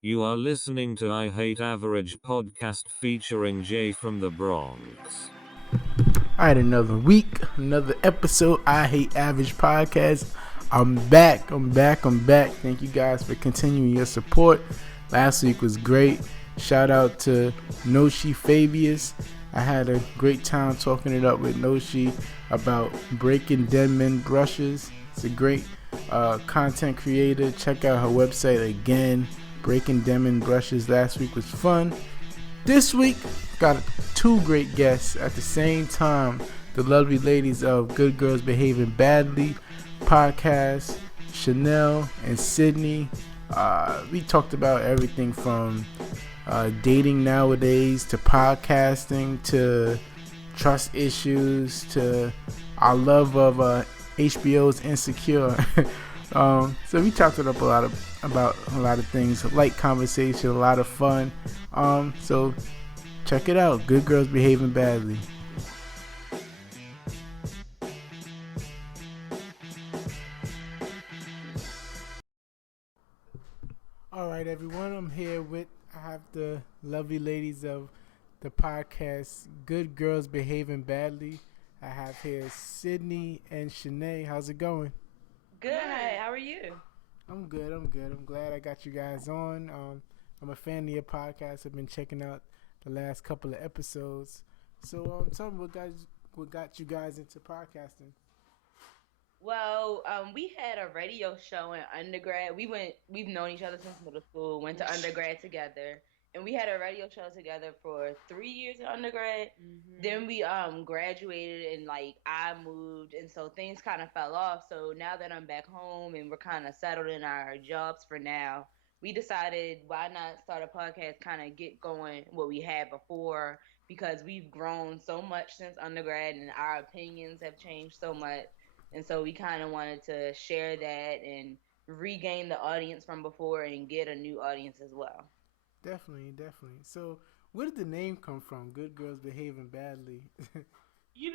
You are listening to I Hate Average podcast featuring Jay from the Bronx. All right, another week, another episode. I Hate Average Podcast. I'm back. Thank you guys for continuing your support. Last week was great. Shout out to Noshi Fabius. I had a great time talking it up with Noshi about breaking Denman brushes. It's a great content creator. Check out her website again. Breaking Denman brushes. Last week was fun. This week, got two great guests at the same time. The lovely ladies of Good Girls Behaving Badly Podcast, Chanel and Sydney. We talked about everything from dating nowadays to podcasting to trust issues to our love of HBO's Insecure. So we talked about a lot of things, a light conversation, a lot of fun. So check it out. Good Girls Behaving Badly. All right, everyone. I have the lovely ladies of the podcast, Good Girls Behaving Badly. I have here Sydney and Shanae. How's it going? Good. How are you? I'm good. I'm glad I got you guys on. I'm a fan of your podcast. I've been checking out the last couple of episodes. So tell me what got you guys into podcasting. Well, we had a radio show in undergrad. We've known each other since middle school, went to undergrad together, and we had a radio show together for 3 years in undergrad. Mm-hmm. Then we graduated and I moved, and so things kind of fell off. So now that I'm back home and we're kind of settled in our jobs for now, we decided why not start a podcast, kind of get going what we had before, because we've grown so much since undergrad and our opinions have changed so much. And so we kind of wanted to share that and regain the audience from before and get a new audience as well. Definitely. So where did the name come from? Good Girls Behaving Badly. It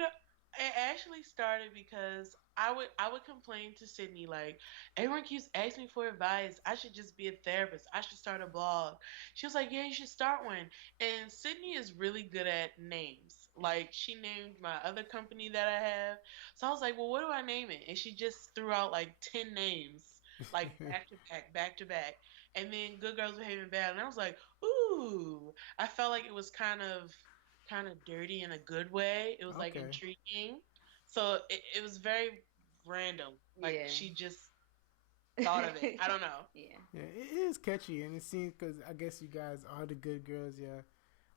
actually started because I would complain to Sydney, like, everyone keeps asking me for advice. I should just be a therapist. I should start a blog. She was like, yeah, you should start one. And Sydney is really good at names. Like, she named my other company that I have. So I was like, well, what do I name it? And she just threw out like 10 names, like back to back. And then Good Girls Behaving Bad. And I was like, ooh. I felt like it was kind of dirty in a good way. It was like intriguing. So it was very random. Like, she just thought of it. I don't know. Yeah, it is catchy, and it seems, because I guess you guys are the good girls. Yeah,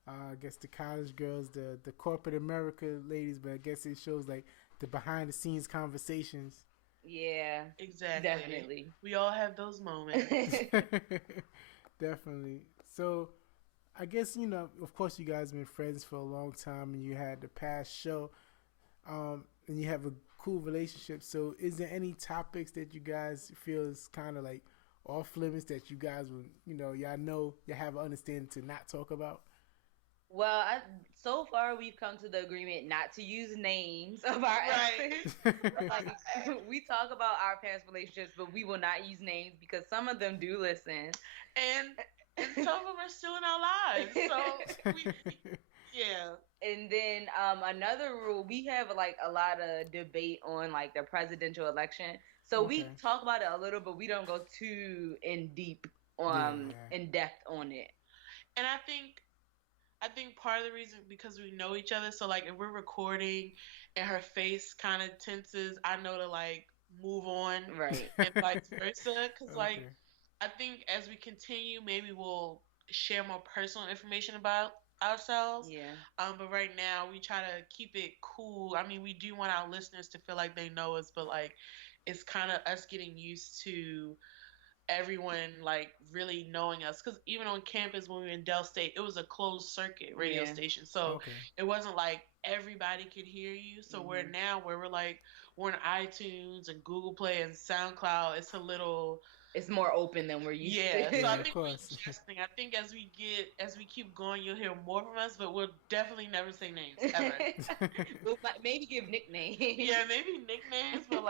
I guess the college girls, the corporate America ladies, but I guess it shows like the behind the scenes conversations. Yeah, exactly. Definitely. We all have those moments. Definitely. So I guess, of course, you guys have been friends for a long time, and you had the past show, and you have a cool relationship. So is there any topics that you guys feel is kind of like off limits that you guys would, y'all know you have an understanding to not talk about? Well, so far we've come to the agreement not to use names of our exes. We talk about our past relationships, but we will not use names because some of them do listen. And some of them are still in our lives. So, yeah. And then another rule, we have a lot of debate on the presidential election. So we talk about it a little, but we don't go too in depth on it. And I think part of the reason, because we know each other, so if we're recording and her face kind of tenses, I know to move on, right? And vice versa, because I think as we continue, maybe we'll share more personal information about ourselves. Yeah. But right now, we try to keep it cool. I mean, we do want our listeners to feel like they know us, but it's kind of us getting used to everyone really knowing us, because even on campus when we were in Del State, it was a closed circuit radio station, so it wasn't like everybody could hear you. So we're on iTunes and Google Play and SoundCloud. It's more open than we're used to. So I think we're adjusting. I think as we keep going, you'll hear more from us, but we'll definitely never say names ever. We'll maybe give nicknames. Yeah, maybe nicknames, but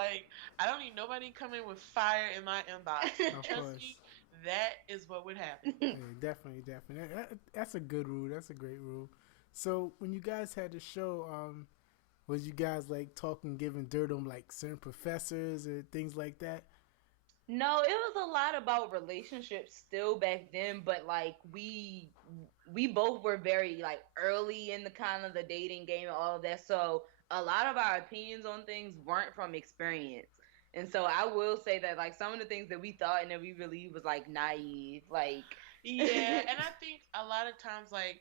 I don't need nobody coming with fire in my inbox. Trust me, that is what would happen. Yeah, definitely, definitely. That's a good rule. That's a great rule. So when you guys had the show, was you guys like talking, giving dirt on like certain professors or things like that? No, it was a lot about relationships still back then, but like we both were very like early in the kind of the dating game and all of that. So a lot of our opinions on things weren't from experience. And so I will say that like some of the things that we thought and that we believed was like naive. Like Yeah, and I think a lot of times, like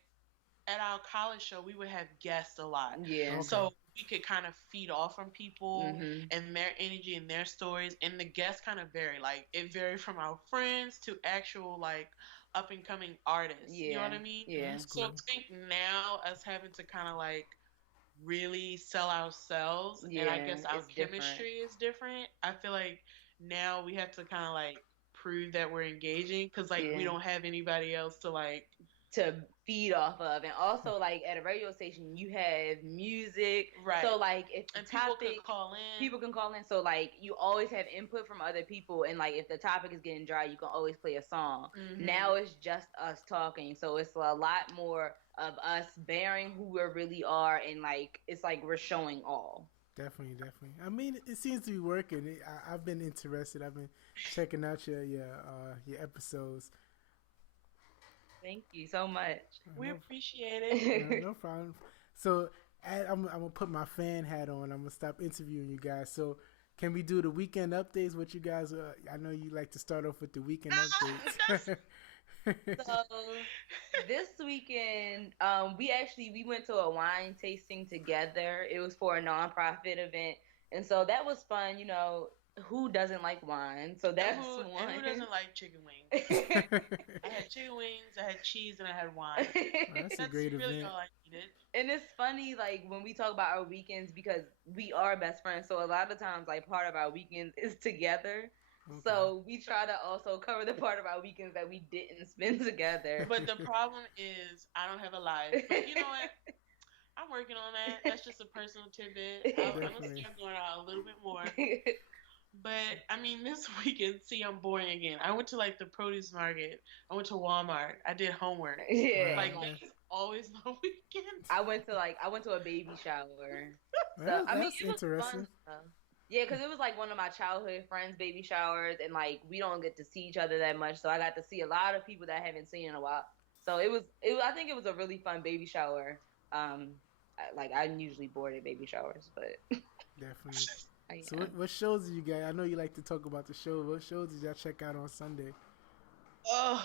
at our college show, we would have guests a lot. yeah. Okay. So we could kind of feed off from people Mhm. and their energy and their stories. And the guests kind of vary. Like it varied from our friends to actual like up and coming artists. You know what Yeah. I mean? Yeah. That's So I cool. think now us having to kind of like really sell ourselves and I Yeah, guess our it's different. chemistry is different. I feel like now we have to kind of like prove that we're engaging because like we Yeah. don't have anybody else to like To feed off of, and also like at a radio station you have music, right. so like if the And people topic, could call in. people can call in, so like you always have input from other people, and like if the topic is getting dry you can always play a song. Now it's just us talking, so it's a lot more of us bearing who we really are, and like it's like we're showing all. Definitely, definitely. I mean, it seems to be working. I've been interested. I've been checking out your episodes. Thank you so much. We No, appreciate it. no problem. So I'm gonna put my fan hat on. I'm gonna stop interviewing you guys. So can we do the weekend updates? What you guys? I know you like to start off with the weekend updates. So this weekend, we went to a wine tasting together. It was for a nonprofit event, and so that was fun. You know, who doesn't like wine? So that's one. And who doesn't like chicken wings? I had chicken wings, I had cheese, and I had wine. That's a That's great really event. all I needed. And it's funny, like when we talk about our weekends, because we are best friends. So a lot of times, like part of our weekends is together. Okay. So we try to also cover the part of our weekends that we didn't spend together. But the problem is I don't have a life. But you know what? I'm working on that. That's just a personal tidbit. I'm gonna Definitely. start going out a little bit more. But I mean, this weekend, see, I'm boring again. I went to like the produce market. I went to Walmart. I did homework. Yeah, Like Wow. that's always the weekend. I went to a baby shower. Well, I mean, that's it was interesting. fun stuff. Yeah, because it was like one of my childhood friends' baby showers, and like we don't get to see each other that much, so I got to see a lot of people that I haven't seen in a while. So I think it was a really fun baby shower. I'm usually bored at baby showers, but Definitely. I So what shows did you guys? I know you like to talk about the show. What shows did y'all check out on Sunday? Oh,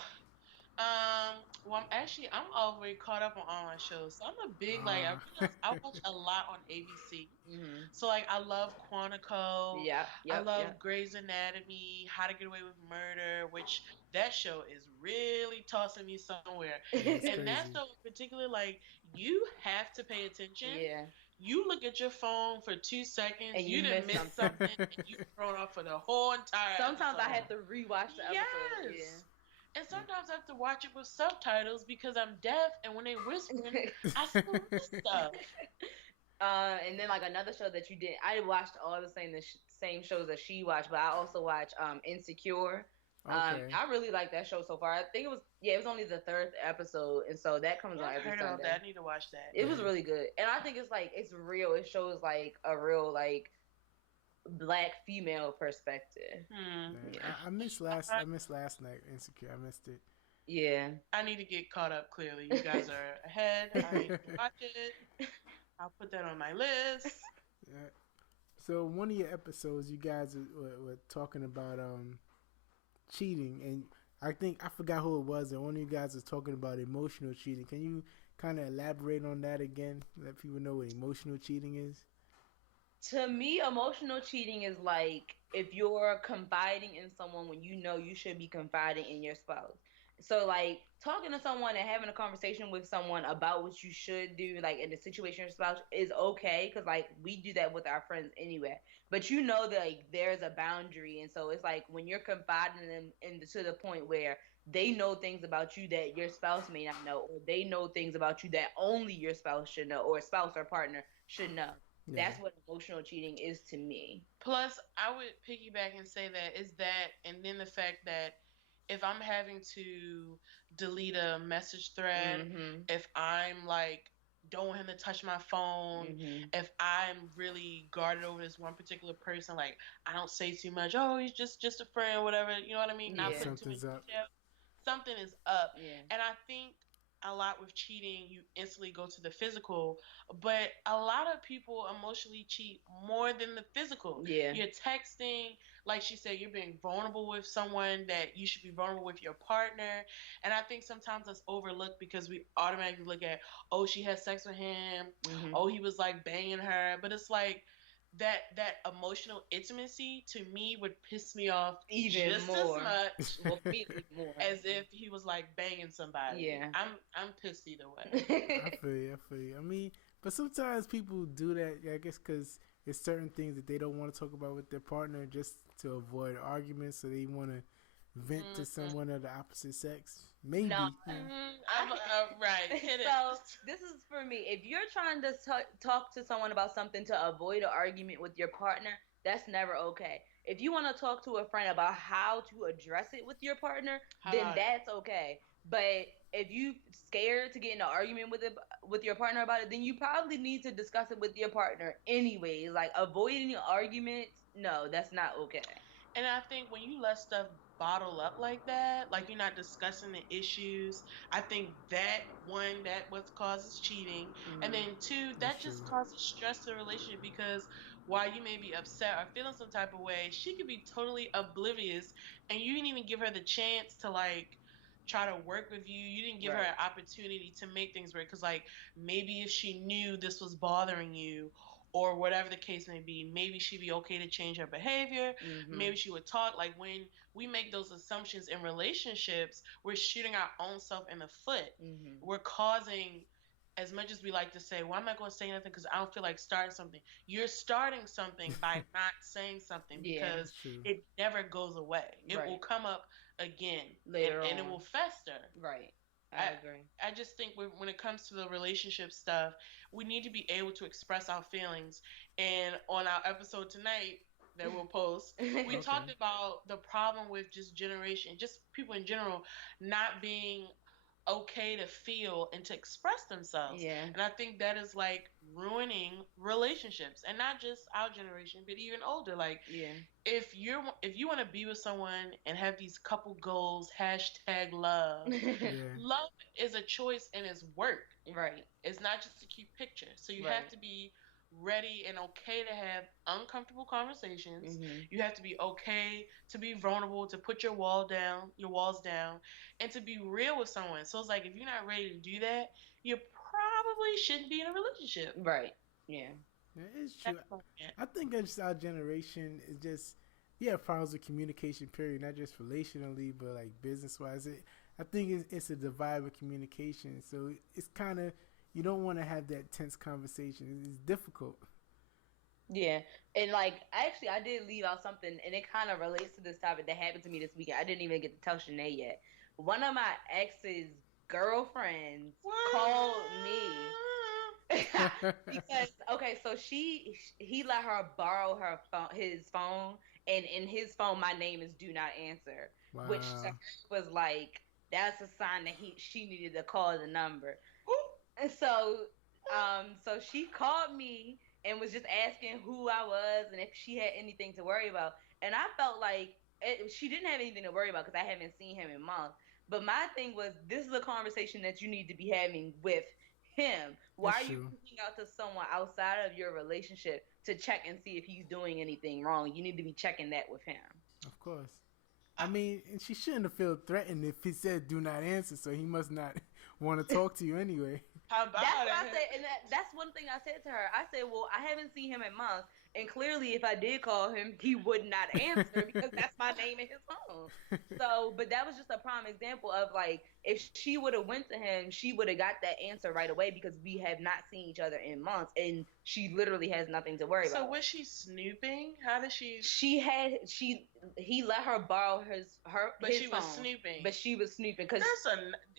well, I'm already caught up on all my shows. So I'm a big I watch a lot on ABC. Mm-hmm. So like I love Quantico. Yeah, I love Grey's Anatomy, How to Get Away with Murder, which that show is really tossing me somewhere. That's And that crazy. show in particular, like you have to pay attention. Yeah. You look at your phone for 2 seconds, And you you didn't miss miss something, and you've thrown off for the whole entire Sometimes I episode. have to rewatch the episode. Yes. And sometimes I have to watch it with subtitles because I'm deaf, and when they whispering, I still miss stuff. And then like another show that you did, I watched all the same shows that she watched, but I also watched Insecure. Okay. I really like that show so far. I think it was only the third episode, and so that comes on I've every heard Sunday. about that. I need to watch that. It was really good, and I think it's real. It shows like a real like Black female perspective. Hmm. Yeah. I missed last night. Insecure. I missed it. Yeah. I need to get caught up. Clearly, you guys are ahead. I need to watch it. I'll put that on my list. Yeah. So one of your episodes, you guys were talking about cheating, and I forgot who it was, and one of you guys was talking about emotional cheating. Can you kind of elaborate on that again? Let people know what emotional cheating is. To me, emotional cheating is like if you're confiding in someone when you know you should be confiding in your spouse. So like talking to someone and having a conversation with someone about what you should do, like in the situation your spouse, is okay, because like we do that with our friends anyway. But you know that like there's a boundary, and so it's like when you're confiding in them to the point where they know things about you that your spouse may not know, or they know things about you that only your spouse should know, or spouse or partner should know. Yeah. That's what emotional cheating is to me. Plus, I would piggyback and say that is that, and then the fact that if I'm having to delete a message thread, Mhm. if I'm like don't want him to touch my phone, Mhm. if I'm really guarded over this one particular person, like I don't say too much, oh he's just a friend, whatever, you know what I mean? Not Yeah. putting too many Something's up. details. Something is up. Yeah. And I think a lot with cheating, you instantly go to the physical, but a lot of people emotionally cheat more than the physical. Yeah. You're texting, like she said, you're being vulnerable with someone that you should be vulnerable with your partner. And I think sometimes that's overlooked because we automatically look at, oh, she had sex with him, Mhm. oh, he was like banging her. But it's like, that emotional intimacy to me would piss me off Even just as more. much Well, feel even more. as if he was like banging somebody. Yeah. I'm pissed either way. I feel you. I feel you. I mean, but sometimes people do that, I guess, because it's certain things that they don't want to talk about with their partner just to avoid arguments. So they want to vent to Mm-hmm. someone of the opposite sex. Maybe. No. Yeah. I'm right. Hit it. So this is for me. If you're trying to talk to someone about something to avoid an argument with your partner, that's never okay. If you want to talk to a friend about how to address it with your partner, How then about it? that's okay. But if you scared to get in an argument with your partner about it, then you probably need to discuss it with your partner anyways. Like avoiding arguments, no, that's not okay. And I think when you let stuff bottle up like that, like you're not discussing the issues, I think that one, that what causes cheating. And Mm. then two, That's that just true. causes stress to the relationship because while you may be upset or feeling some type of way, she could be totally oblivious and you didn't even give her the chance to like try to work with you. You didn't give her Right. an opportunity to make things work. Because like maybe if she knew this was bothering you or whatever the case may be, maybe she'd be okay to change her behavior. Mhm. Maybe she would talk. Like when we make those assumptions in relationships, we're shooting our own self in the foot. Mhm. We're causing, as much as we like to say, well, I'm not going to say nothing because I don't feel like starting something. You're starting something by not saying something Yeah. because That's true. it never goes away. It Right. will come up again Later and it on. will fester. Right. I, I agree. I just think when it comes to the relationship stuff, we need to be able to express our feelings. And on our episode tonight that we'll post, we Okay. talked about the problem with just generation, just people in general, not being okay to feel and to express themselves. Yeah. And I think that is like ruining relationships, and not just our generation, but even older. Like Yeah. if you want to be with someone and have these couple goals, hashtag love. Yeah. Love is a choice and it's work. Right. It's not just a cute picture. So you Right. have to be ready and okay to have uncomfortable conversations. Mhm. You have to be okay to be vulnerable, to put your walls down, and to be real with someone. So it's like if you're not ready to do that, you probably shouldn't be in a relationship. Right. Yeah. Yeah, it's true. That's my point. I think it's our generation is just problems with communication. Period, not just relationally, but like business wise. I think it's a divide with communication. So it's kind of you don't want to have that tense conversation. It's difficult. Yeah. And like actually I did leave out something and it kind of relates to this topic that happened to me this weekend. I didn't even get to tell Shanae yet. One of my ex's girlfriends called me because okay, so he let her borrow his phone, and in his phone my name is do not answer, Wow. which to her was like that's a sign that she needed to call the number. And so she called me and was just asking who I was and if she had anything to worry about. And I felt like she didn't have anything to worry about because I haven't seen him in months. But my thing was, this is a conversation that you need to be having with him. Why That's are you true. reaching out to someone outside of your relationship to check and see if he's doing anything wrong? You need to be checking that with him. Of course. I mean, and she shouldn't have felt threatened if he said do not answer, so he must not want to talk to you anyway. How about That's what it? I said, and that's one thing I said to her. I said, well, I haven't seen him in months, and clearly if I did call him, he would not answer because that's my name in his phone. So, but that was just a prime example of like, if she would have went to him, she would have got that answer right away because we have not seen each other in months, and she literally has nothing to worry So about. was she snooping? How did she? He let her borrow But his she phone, was snooping. but she was snooping because.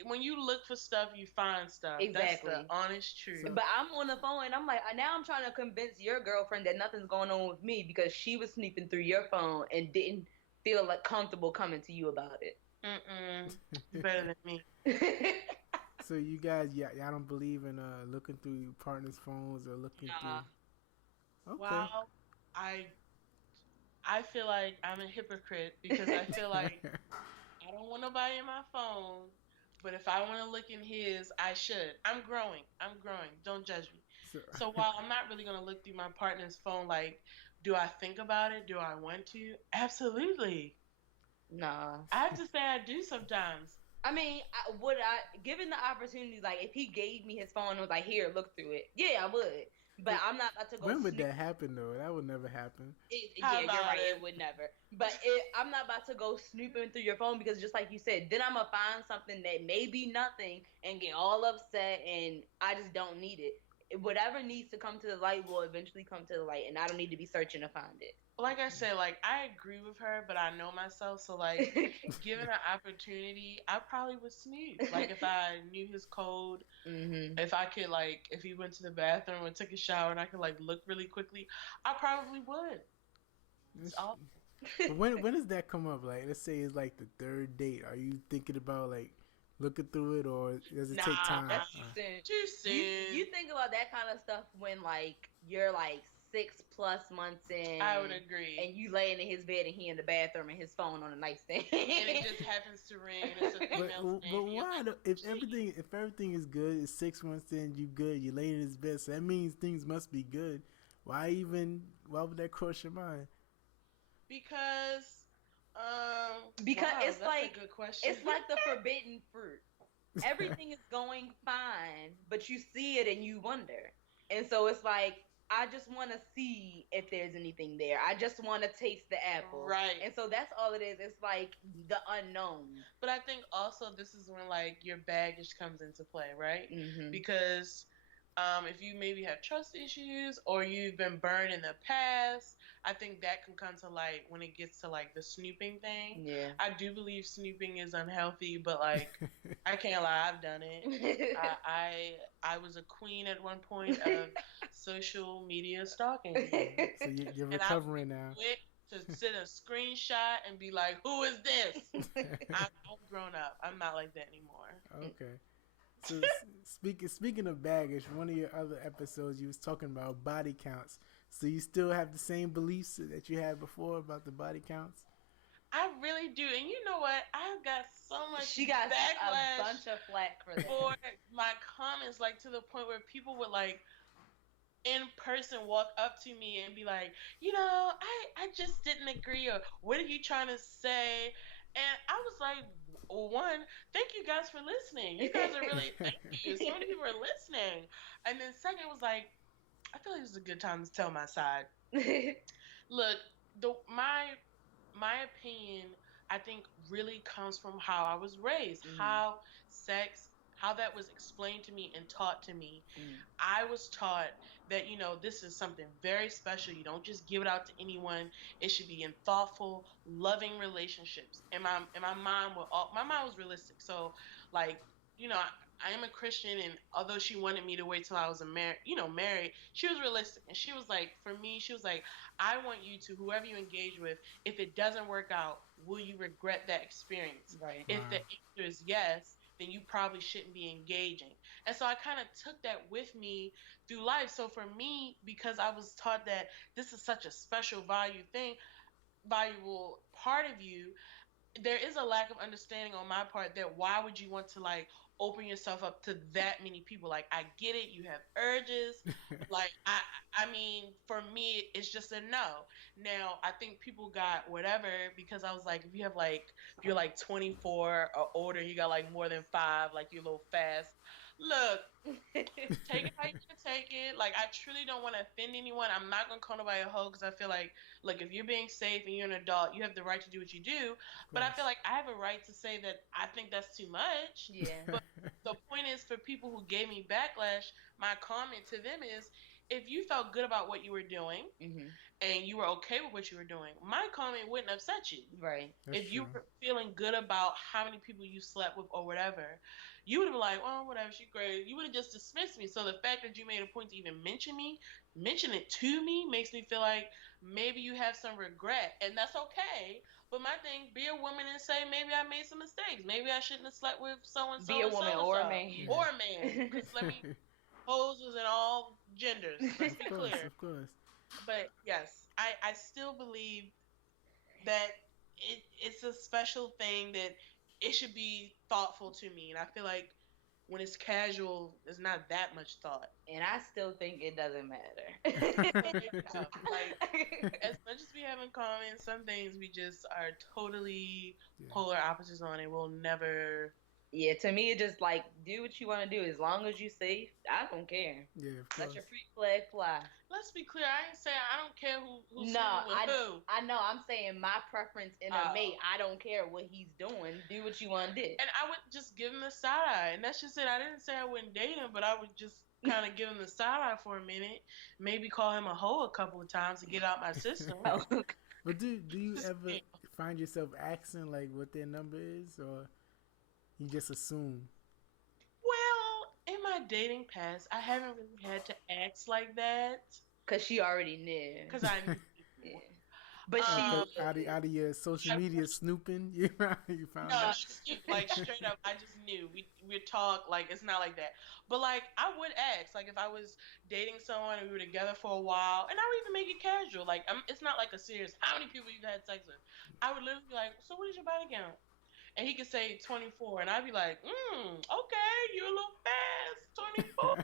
When you look for stuff, you find stuff. Exactly. That's the honest truth. But I'm on the phone and I'm like, now I'm trying to convince your girlfriend that nothing's going on with me because she was snooping through your phone and didn't feel like comfortable coming to you about it. Better than me. So you guys, y'all don't believe in looking through your partner's phones or looking Nah. through. Okay. Wow. I feel like I'm a hypocrite because I feel like I don't want nobody in my phone, but if I want to look in his, I should. I'm growing. I'm growing. Don't judge me. So, So while I'm not really going to look through my partner's phone, like, do I think about it? Do I want to? Absolutely. Nah. I have to say I do sometimes. I mean, given the opportunity, like if he gave me his phone and was like, "Here, look through it," yeah, I would. But I'm not about to go. when would that happen though? That would never happen. How Yeah, you're about right. it? It would never. But I'm not about to go snooping through your phone because, just like you said, then I'm gonna find something that may be nothing and get all upset, and I just don't need it. Whatever needs to come to the light will eventually come to the light, and I don't need to be searching to find it. Like I said, like I agree with her, but I know myself, so like given an opportunity, I probably would snoop. Like if I knew his code, if I could like if he went to the bathroom or took a shower and I could like look really quickly, I probably would. It's all But when does that come up? Like, let's say it's like the third date. Are you thinking about like looking through it, or does it take time? That's too soon. too soon. You think about that kind of stuff when like you're like 6+ months in. I would agree. And you laying in his bed and he in the bathroom and his phone on the nightstand. And it just happens to ring. It's a female but why? If everything is good, it's 6 months in, you good. You laying in his bed, so that means things must be good. Why would that cross your mind? Because it's that's like a good question. it's like the forbidden fruit. Everything is going fine, but you see it and you wonder. And so it's like, I just want to see if there's anything there. I just want to taste the apple. Right. And so that's all it is. It's like the unknown. But I think also this is when like your baggage comes into play, right? Because if you maybe have trust issues or you've been burned in the past, I think that can come to light when it gets to like the snooping thing. Yeah. I do believe snooping is unhealthy, but like I can't lie, I've done it. I was a queen at one point of social media stalking. So you're recovering now. To send a screenshot and be like, "Who is this?" I'm grown up. I'm not like that anymore. Okay. So speaking of baggage, one of your other episodes you was talking about body counts. So you still have the same beliefs that you had before about the body counts? I really do, and you know what? I've got so much. She got backlash a bunch of flack for that. For my comments, like to the point where people would like in person walk up to me and be like, I just didn't agree, or what are you trying to say? And I was like, well, one, thank you guys for listening. You guys are really, thank you. So many people are listening. And then second was like, I feel like this is a good time to tell my side. Look, my opinion, I think, really comes from how I was raised, how that was explained to me and taught to me. I was taught that, this is something very special. You don't just give it out to anyone. It should be in thoughtful, loving relationships. And my mom was realistic. So, like, I am a Christian, and although she wanted me to wait till I was married, she was realistic. And she was like, for me, she was like, I want you to, whoever you engage with, if it doesn't work out, will you regret that experience? Right. If the answer is yes, then you probably shouldn't be engaging. And so I kind of took that with me through life. So for me, because I was taught that this is such a special valuable part of you, there is a lack of understanding on my part that why would you want to like open yourself up to that many people? Like, I get it, you have urges. Like, I mean, for me, it's just a no. Now, I think people got whatever because I was like, if you're like 24 or older, you got like more than 5, like you're a little fast. Look, take it how you can take it. Like, I truly don't want to offend anyone. I'm not going to call nobody a hoe because I feel like, look, if you're being safe and you're an adult, you have the right to do what you do. But I feel like I have a right to say that I think that's too much. Yeah. But the point is, for people who gave me backlash, my comment to them is, if you felt good about what you were doing and you were okay with what you were doing, my comment wouldn't upset you. Right. If you were feeling good about how many people you slept with or whatever, you would have been like, oh, whatever, she's great. You would have just dismissed me. So the fact that you made a point to even mention it to me, makes me feel like maybe you have some regret, and that's okay. But my thing, be a woman and say, maybe I made some mistakes. Maybe I shouldn't have slept with so and so Be a and so woman and or a so, man. or a man. Because let me, hoes was in all genders. Let's be clear. Of course. But yes, I still believe that it's a special thing that it should be thoughtful to me, and I feel like when it's casual, there's not that much thought. And I still think it doesn't So matter. like, as much as we have in common, some things we just are totally Yeah. polar opposites on, and we'll never. Yeah, to me, it just like do what you want to do as long as you safe. I don't care. Yeah, of Let course. your freak flag fly. Let's be clear. I ain't saying I don't care who's No, sleeping with who. I know. I'm saying my preference in a mate. I don't care what he's doing. Do what you want to do. And I would just give him the side eye, and that's just it. I didn't say I wouldn't date him, but I would just kind of give him the side eye for a minute. Maybe call him a hoe a couple of times to get out my system. But do you ever find yourself asking like what their number is, or you just assume? Well, in my dating past, I haven't really had to ask like that. Cause she already knew. Because I knew. Yeah. But she Out of your social media snooping, you found No, out. like straight up, I just knew. We talk like it's not like that. But like I would ask, like if I was dating someone and we were together for a while, and I would even make it casual. Like it's not like a serious. How many people you've had sex with? I would literally be like, so what is your body count? And he could say 24, and I'd be like, okay, you're a little fast, 24.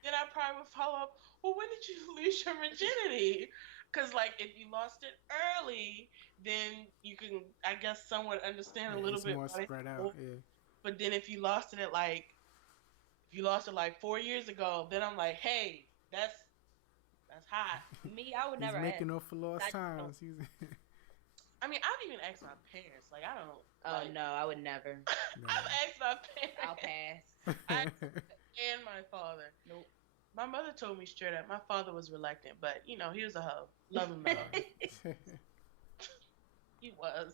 Then I probably would follow up, well, when did you lose your virginity? Because, like, if you lost it early, then you can, I guess, somewhat understand a little it's bit more spread out. Yeah. But then if you lost it at, like, 4 years ago, then I'm like, hey, that's hot. Me, I would never He's making ask. up for lost times. I mean, I've even asked my parents. Like, I don't. Oh like, no, I would never. I've asked my parents. I'll pass. And my father. Nope. My mother told me straight up. My father was reluctant, but you know he was a hoe. Love him though. He was.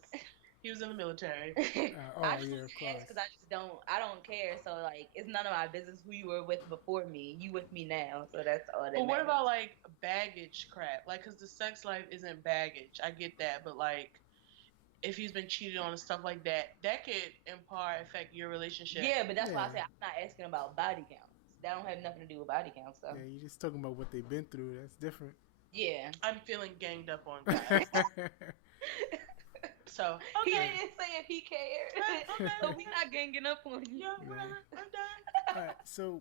He was in the military. I just yeah, of course. because I don't care. So like, it's none of my business who you were with before me. You with me now, so that's all that But what matters. about like baggage crap? Like, cause the sex life isn't baggage. I get that, but like, if he's been cheated on and stuff like that, that could in part affect your relationship. Yeah, but that's why I Yeah. say I'm not asking about body counts. That don't have nothing to do with body counts. So Yeah, you're just talking about what they've been through. That's different. yeah. I'm feeling ganged up on guys. So He okay. didn't say if he cared. So we not ganging up on you. Yeah, whatever. I'm done. All right, so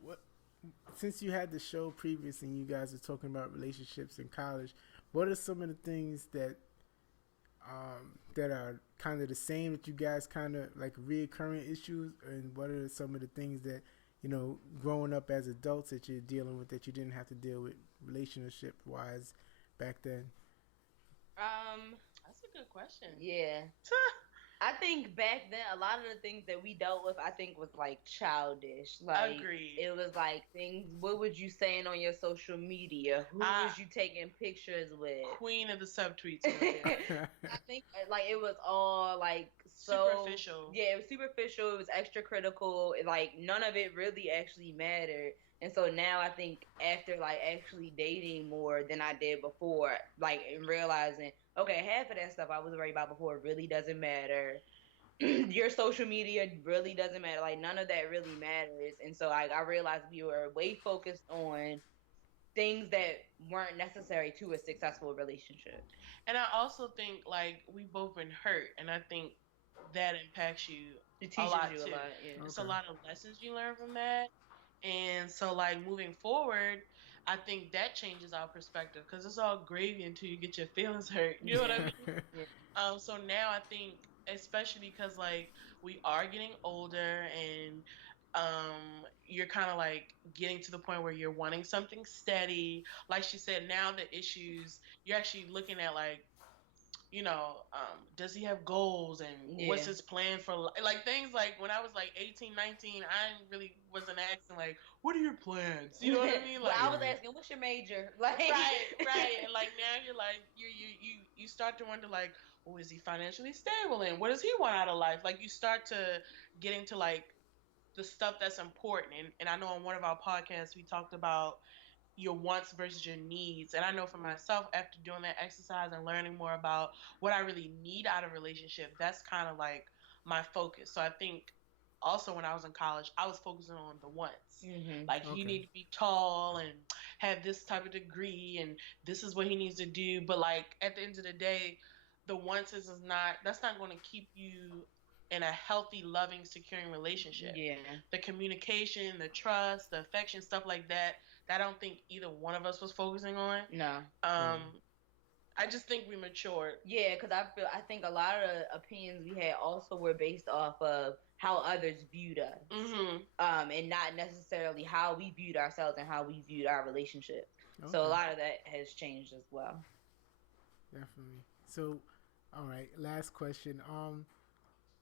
since you had the show previous and you guys are talking about relationships in college, what are some of the things that are kind of the same that you guys kind of like reoccurring issues, and what are some of the things that growing up as adults that you're dealing with that you didn't have to deal with relationship wise back then? That's a good question. Yeah. I think back then a lot of the things that we dealt with I think was like childish. Like Agreed. it was like things what would you saying on your social media? Who was you taking pictures with? Queen of the subtweets. Right there. I think like it was all like so Superficial. Yeah, it was superficial, it was extra critical, like none of it really actually mattered. And so now I think after like actually dating more than I did before, like and realizing, okay, half of that stuff I was worried about before really doesn't matter. Your social media really doesn't matter. Like none of that really matters. And so I realized we were way focused on things that weren't necessary to a successful relationship. And I also think like we've both been hurt, and I think that impacts you It teaches a lot you too. a lot. Yeah. It's a lot of lessons you learn from that. And so, like, moving forward, I think that changes our perspective because it's all gravy until you get your feelings hurt. You know what I mean? Yeah. So now I think, especially because, like, we are getting older and you're kind of, like, getting to the point where you're wanting something steady. Like she said, now the issues, you're actually looking at, like, does he have goals and what's his plan for like things like when I was like 18, 19, I really wasn't asking like, what are your plans? You know what I mean? Like I was asking, what's your major? Like right. And like now you're like you start to wonder like, well, is he financially stable and what does he want out of life? Like you start to get into like the stuff that's important. And I know on one of our podcasts we talked about your wants versus your needs. And I know for myself, after doing that exercise and learning more about what I really need out of a relationship, that's kind of like my focus. So I think also when I was in college, I was focusing on the wants. Like he Okay. need to be tall and have this type of degree and this is what he needs to do. But like at the end of the day, the wants is not that's not going to keep you in a healthy, loving, securing relationship. Yeah. The communication, the trust, the affection, stuff like that I don't think either one of us was focusing on. No. I just think we matured. Yeah, because I think a lot of the opinions we had also were based off of how others viewed us, and not necessarily how we viewed ourselves and how we viewed our relationship. Okay. So a lot of that has changed as well. Definitely. So, all right, last question.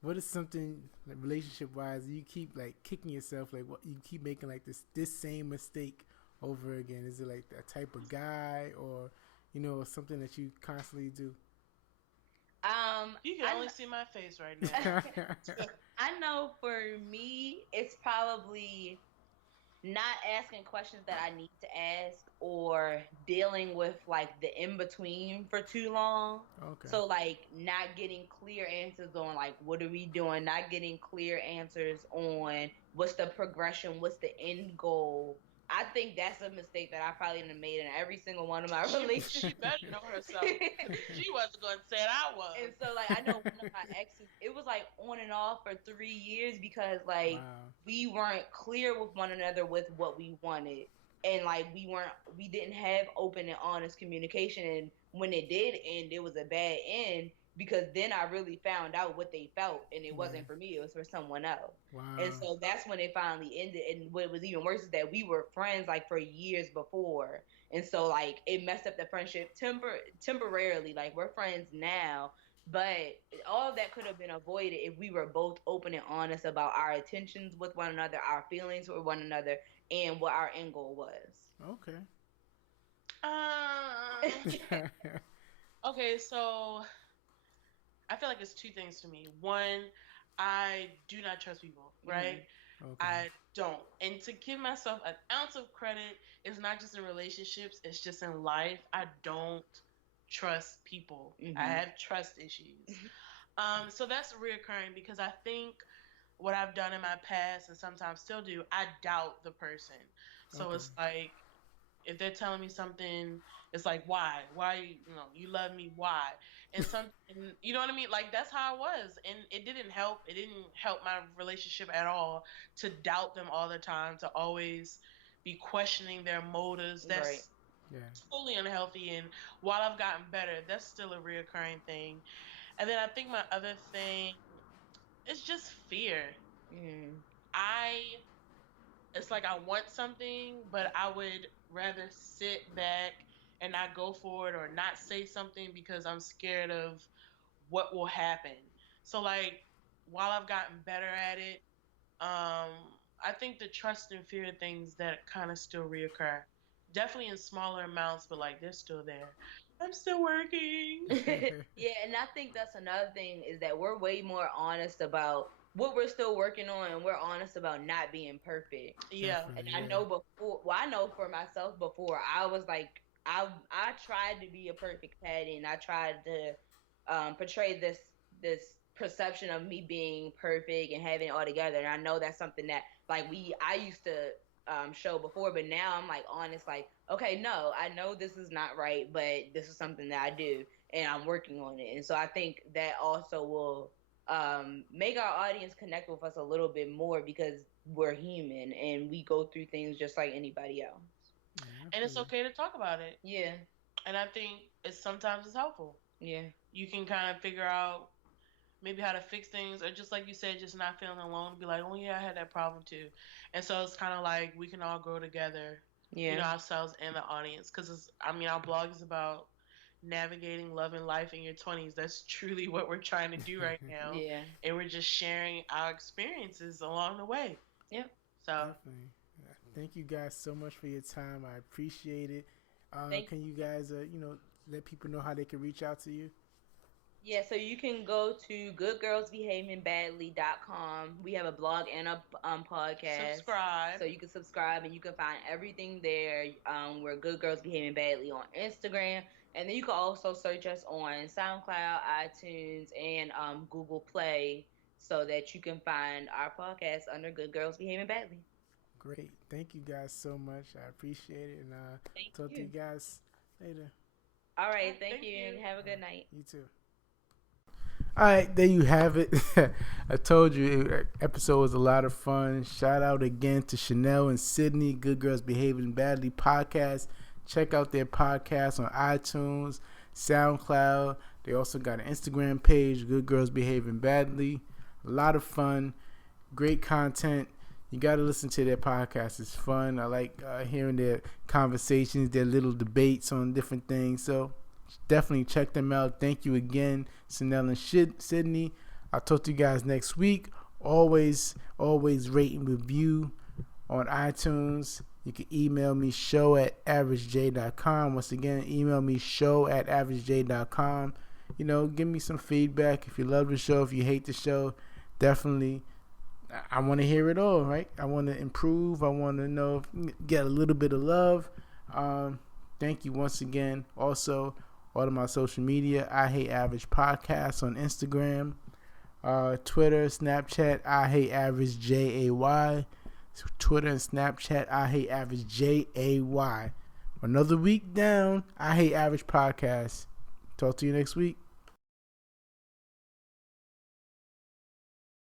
What is something like relationship wise you keep like kicking yourself, like what you keep making like this same mistake over again? Is it like that type of guy, or something that you constantly do? You can only see my face right now. I know for me, it's probably not asking questions that I need to ask or dealing with like the in between for too long. Okay. So like not getting clear answers on like what are we doing, not getting clear answers on what's the progression, what's the end goal. I think that's a mistake that I probably done made in every single one of my relationships. She better know herself. She wasn't going to say it, I was. And so, like, I know one of my exes, it was like on and off for 3 years because, like, we weren't clear with one another with what we wanted. And, like, we didn't have open and honest communication. And when it did end, it was a bad end because then I really found out what they felt, and it wasn't for me, it was for someone else. Wow. And so that's when it finally ended. And what was even worse is that we were friends like for years before. And so like it messed up the friendship temporarily. Like we're friends now, but all of that could have been avoided if we were both open and honest about our intentions with one another, our feelings with one another, and what our end goal was. Okay. Okay, so I feel like it's two things to me. One, I do not trust people, right? Okay. I don't. And to give myself an ounce of credit, it's not just in relationships, it's just in life. I don't trust people. I have trust issues. So that's reoccurring because I think what I've done in my past and sometimes still do, I doubt the person. So it's like, if they're telling me something, it's like, why? Why, you love me, why? And something, you know what I mean? Like, that's how I was. And it didn't help. It didn't help my relationship at all to doubt them all the time, to always be questioning their motives. That's totally unhealthy. And while I've gotten better, that's still a reoccurring thing. And then I think my other thing is just fear. It's like I want something, but I would rather sit back and not go for it or not say something because I'm scared of what will happen. So like while I've gotten better at it, I think the trust and fear things that kind of still reoccur. Definitely in smaller amounts, but like they're still there. I'm still working. Yeah, and I think that's another thing is that we're way more honest about what we're still working on, and we're honest about not being perfect. Yeah. And I know I know for myself before, I was like, I tried to be a perfect Patty, and I tried to portray this perception of me being perfect and having it all together. And I know that's something that like I used to show before, but now I'm like honest, like, okay, no, I know this is not right, but this is something that I do, and I'm working on it. And so I think that also will make our audience connect with us a little bit more because we're human and we go through things just like anybody else. And it's okay to talk about it. Yeah. And I think sometimes it's helpful. Yeah. You can kind of figure out maybe how to fix things, or just like you said, just not feeling alone. Be like, oh yeah, I had that problem too. And so it's kind of like we can all grow together. Yeah. Ourselves and the audience, because our blog is about navigating love and life in your 20s. That's truly what we're trying to do right now. Yeah. And we're just sharing our experiences along the way. Yep. So definitely. Thank you guys so much for your time. I appreciate it. Can you guys let people know how they can reach out to you? Yeah, so you can go to goodgirlsbehavingbadly.com. We have a blog and a podcast. Subscribe. So you can subscribe and you can find everything there. We're Good Girls Behaving Badly on Instagram. And then you can also search us on SoundCloud, iTunes, and Google Play so that you can find our podcast under Good Girls Behaving Badly. Great. Thank you guys so much. I appreciate it. And Thank talk to you. you guys later. All right, Alright, thank thank you, you. and have a good night. You too. All right, there you have it. I told you, episode was a lot of fun. Shout out again to Chanel and Sydney, Good Girls Behaving Badly Podcast. Check out their podcast on iTunes, SoundCloud. They also got an Instagram page, Good Girls Behaving Badly. A lot of fun, great content. You got to listen to their podcast. It's fun. I like hearing their conversations, their little debates on different things. So definitely check them out. Thank you again, Sanel and Sydney. I'll talk to you guys next week. Always rate and review on iTunes. You can email me show@averagej.com. Once again, email me show@averagej.com. You know, give me some feedback. If you love the show, if you hate the show, definitely. I want to hear it all, right? I want to improve. I want to know, get a little bit of love. Thank you once again. Also, all of my social media, I Hate Average Podcast on Instagram, Twitter, Snapchat, I Hate Average JAY. Twitter and Snapchat, I Hate Average JAY. Another week down, I Hate Average Podcast. Talk to you next week.